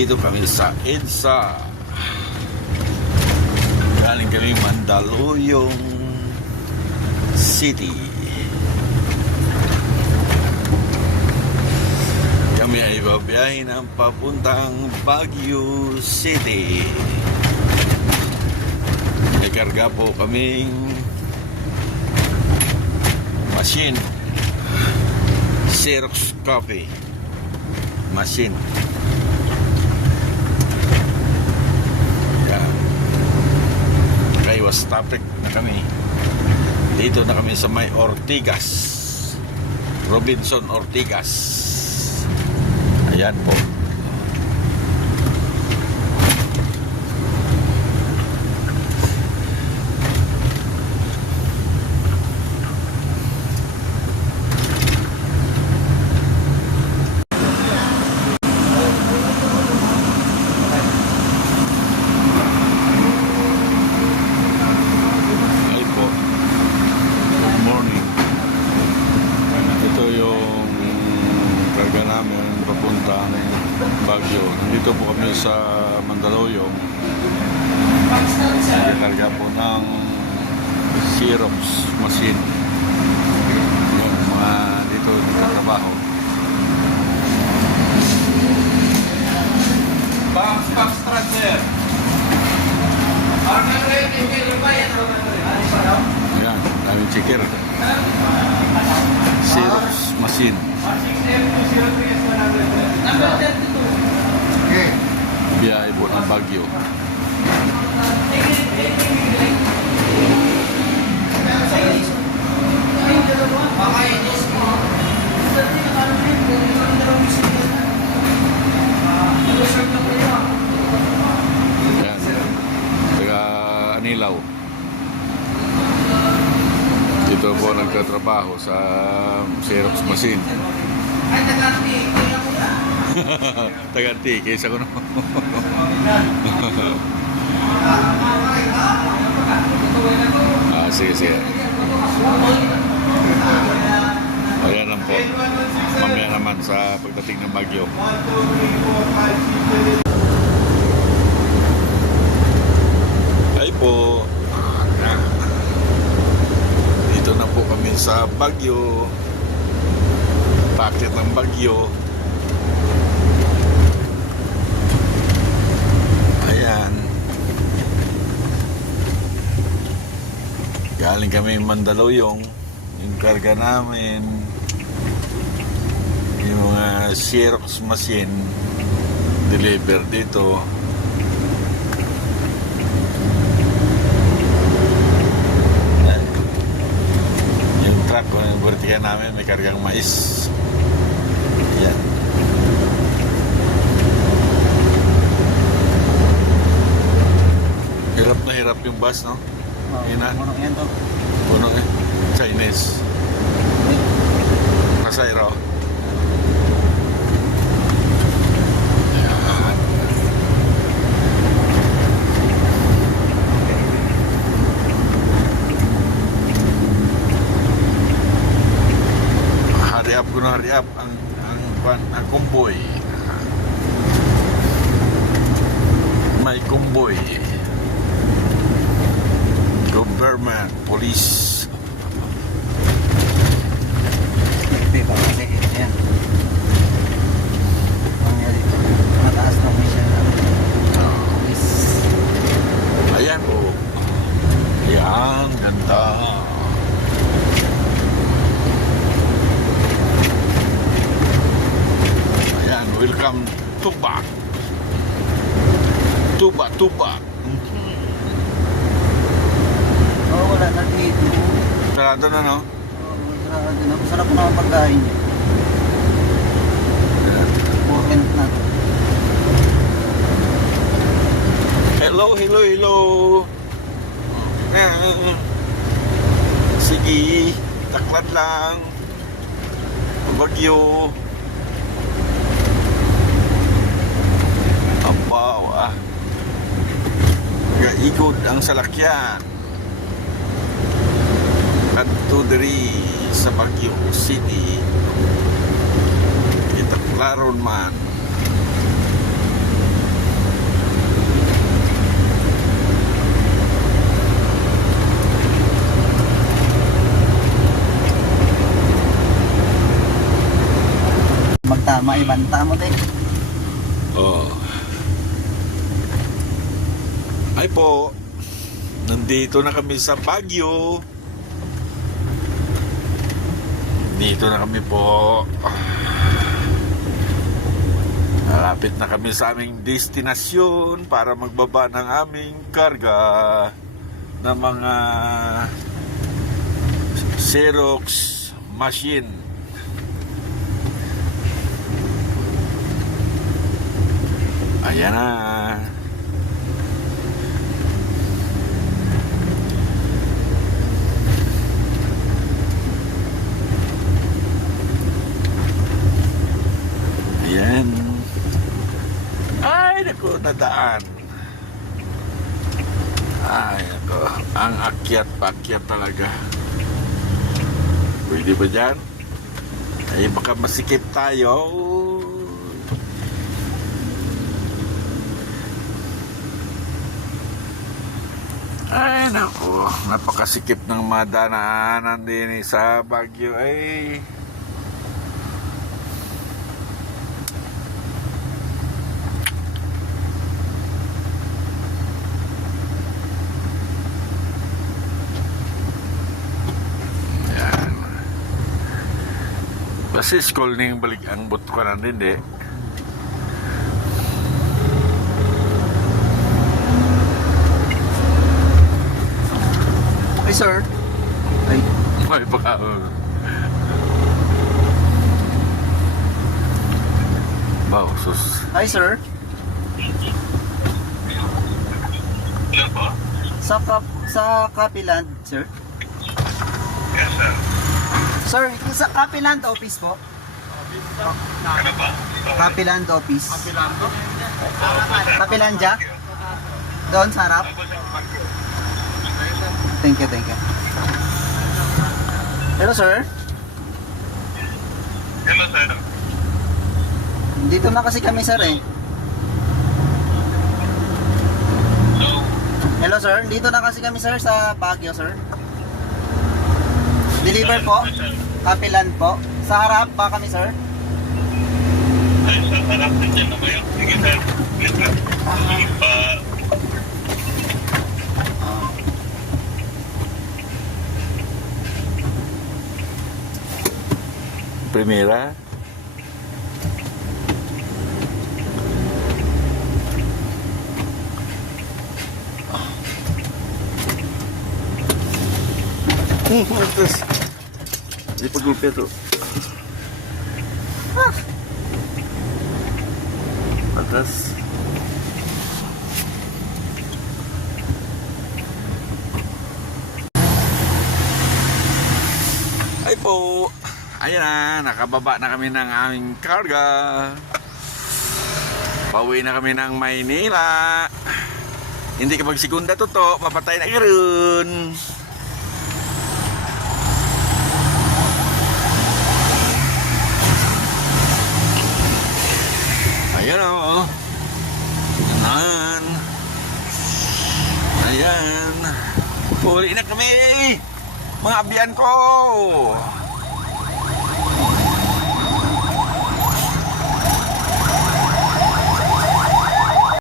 Dito kami sa EDSA. Galing kami Mandaluyong City. Kami ay babiyahin ng papuntang Baguio City. May karga po kaming machine, Xerox copy machine. Yan. Kaya was topic na kami. Dito na kami sa may Ortigas, Robinson Ortigas. Ayan po. Baguio. Dito po kami sa Mandaluyong. Nagkarga po ng Xerox machine. Yung mga dito nagtatrabaho. Box transfer. Ayan, daming checker. Xerox machine. Biyahe po ng Baguio. Ayan, taga Anilaw. Dito po nagtatrabaho sa Xerox machine. Ay, taga-Antique. Taga-Antique, kaysa ko no. Sige, sige. Ayan lang po. Mamaya naman sa pagdating ng Baguio. Ay po. Dito na po kami sa Baguio. Bakit ng Baguio? Ayan. Galing kami Mandaluyong. Yung karga namin, yung mga Xerox machine, deliver dito. Ayan. Yung truck, yung vertical namin, may kargang mais. Ayan. Hirap na hirap yung bus, no? Ina? Puno yan to. Puno eh. Chinese. Kasairo. Ayan. Hurry up ko na, hurry up. Ang convoy. May convoy. Government, police. Diba kasi yan. Mataas na mission. Ayan po. Ayan, ganda. Ayan, welcome to back. Tuba. Oo, wala na dito. Sarado na, no? Sarado na. Masarap na ang pagkain niya. Important na. Hello. Sige, taklad lang. Baguio. Ampaw, Gaigod ang salakyan. Kadto diri sa Baguio City. Kita klaron man. maibanta mo din. Oh. Ay po, nandito na kami sa Baguio. Dito na kami po. Malapit na kami sa aming destinasyon para magbaba ng aming karga ng mga Xerox machine. Ayan na. Ayan. Ay, naku, nadaan. Ay, naku. Ang akyat-pakyat talaga. Pwede ba dyan? Ay, baka masikip tayo. Ay, naku. Napakasikip ng madaanan din sa Baguio. Ay, kasi school ning balik ang buto ka din, di. Okay, sir. Ay, Ay, baka. Wow, sus. hi, sir. Hello po? Sa Capiland, sir. Yes, sir. Sir, sa Capiland office po. Ano ba? Capiland office. Opo, sir. Capilandja? Doon sa harap. Opo, sir. Thank you, thank you. Hello, sir. Hello, sir. Dito na kasi kami, sir, eh. So, Hello, sir. Dito na kasi kami, sir, sa Baguio, sir. Deliver po. Capiland po. Sa harap pa kami, sir. ay, sir, harap nandiyan na kayo. Sige, sir. Yes, sir. Primera. Terus. Ini pegupnya tuh. Atas. Ay po. Ayan na, nakababa na kami ng aming karga. Pauwi na kami ng Maynila. Hindi ka magsigunda to, mapatay na karon. Ayan o. Ayan. Ayan. Uli na kami. Mga abyan ko.